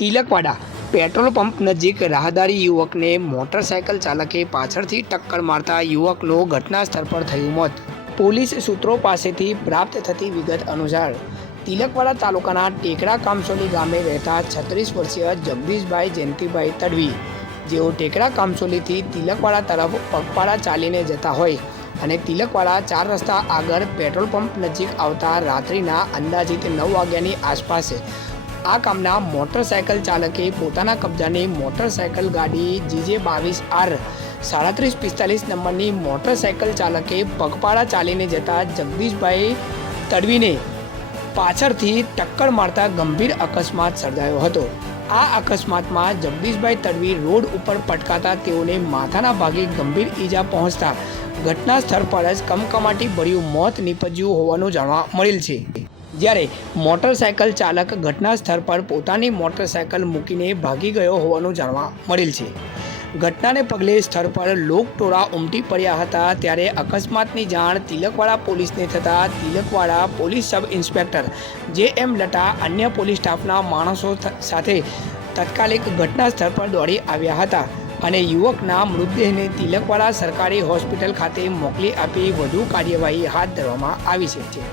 Tilakwada petrol pump નજીક રાહદારી યુવકને motorcycle ચાલકે પાછળથી ટક્કર મારતા યુવકનું ઘટના સ્થળ પર થયું મોત. પોલીસ સૂત્રો પાસેથી પ્રાપ્ત થતી વિગત અનુસાર, તિલકવાડા તાલુકાના ટેકરા કામસોલી ગામે રહેતા છત્રીસ વર્ષીય જગદીશભાઈ જયંતિભાઈ તડવી, જેઓ ટેકરા કામસોલીથી તિલકવાડા તરફ પગપાળા ચાલીને જતા હોય અને તિલકવાડા ચાર રસ્તા આગળ પેટ્રોલ પંપ નજીક આવતા રાત્રિના અંદાજિત નવ વાગ્યાની આસપાસ આ કામના મોટરસાયકલ ચાલકે પોતાના કબજાની મોટરસાયકલ ગાડી જીજે બાવીસ આર સાડત્રીસ પિસ્તાલીસ નંબરની મોટરસાયકલ ચાલકે પગપાળા ચાલીને જતા જગદીશભાઈ તડવીને પાછળથી ટક્કર મારતા ગંભીર અકસ્માત સર્જાયો હતો. આ અકસ્માતમાં જગદીશભાઈ તડવી રોડ ઉપર પટકાતા તેઓને માથાના ભાગે ગંભીર ઈજા પહોંચતા ઘટના સ્થળ પર જ કમકમાટી ભર્યું મોત નીપજ્યું હોવાનું જાણવા મળેલ છે. જ્યારે મોટરસાયકલ ચાલક ઘટના સ્થળ પર પોતાની મોટરસાયકલ મૂકીને ભાગી ગયો હોવાનું જાણવા મળેલ છે. ઘટનાને પગલે સ્થળ પર લોકટોળા ઉમટી પડ્યા હતા ત્યારે અકસ્માતની જાણ તિલકવાડા પોલીસને થતાં તિલકવાડા પોલીસ સબ ઇન્સ્પેક્ટર જે એમ લટા અન્ય પોલીસ સ્ટાફના માણસો સાથે તત્કાલિક ઘટના સ્થળ પર દોડી આવ્યા હતા અને યુવકના મૃતદેહને તિલકવાડા સરકારી હોસ્પિટલ ખાતે મોકલી આપી વધુ કાર્યવાહી હાથ ધરવામાં આવી છે.